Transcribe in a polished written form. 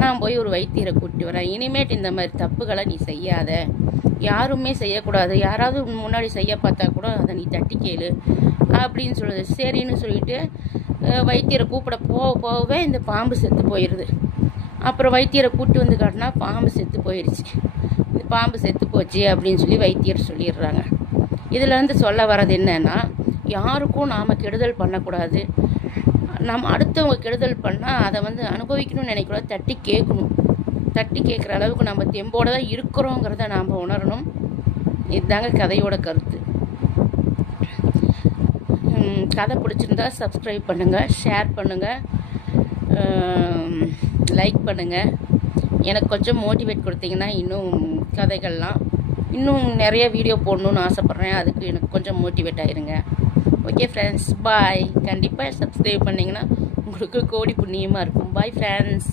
நான் போய் ஒரு வைத்தியரை கூட்டி வரேன், இனிமேட்டு இந்த மாதிரி தப்புகளை நீ செய்யாத, யாருமே செய்யக்கூடாது, யாராவது முன்னாடி செய்ய பார்த்தா கூட அதை நீ தட்டி கேளு அப்படின்னு சொல்லுது. சரின்னு சொல்லிட்டு வைத்தியரை கூப்பிட போகவே இந்த பாம்பு செத்து போயிடுது. அப்புறம் வைத்தியரை கூட்டி வந்து காட்டினா பாம்பு செத்து போயிடுச்சு. இந்த பாம்பு செத்து போச்சு அப்படின்னு சொல்லி வைத்தியர் சொல்லிடுறாங்க. இதுலேருந்து சொல்ல வர்றது என்னன்னா, யாருக்கும் நாம் கெடுதல் பண்ணக்கூடாது, நம்ம அடுத்தவங்க கெடுதல் பண்ணால் அதை அனுபவிக்கணும்னு நினைக்கூடாது, தட்டி கேட்கணும். தட்டி கேட்குற அளவுக்கு நம்ம தெம்போடு தான் இருக்கிறோங்கிறத நாம் உணரணும். இதுதாங்க கதையோட கருத்து. கதை பிடிச்சிருந்தா சப்ஸ்கிரைப் பண்ணுங்கள், ஷேர் பண்ணுங்கள், லைக் பண்ணுங்கள். எனக்கு கொஞ்சம் மோட்டிவேட் கொடுத்தீங்கன்னா இன்னும் கதைகள்லாம் இன்னும் நிறைய வீடியோ போடணுன்னு ஆசைப்பட்றேன். அதுக்கு எனக்கு கொஞ்சம் மோட்டிவேட் ஆகிருங்க. ஓகே ஃப்ரெண்ட்ஸ், பாய். கண்டிப்பாக சப்ஸ்கிரைப் பண்ணிங்கன்னா உங்களுக்கு கோடி புண்ணியமாக இருக்கும். Bye friends.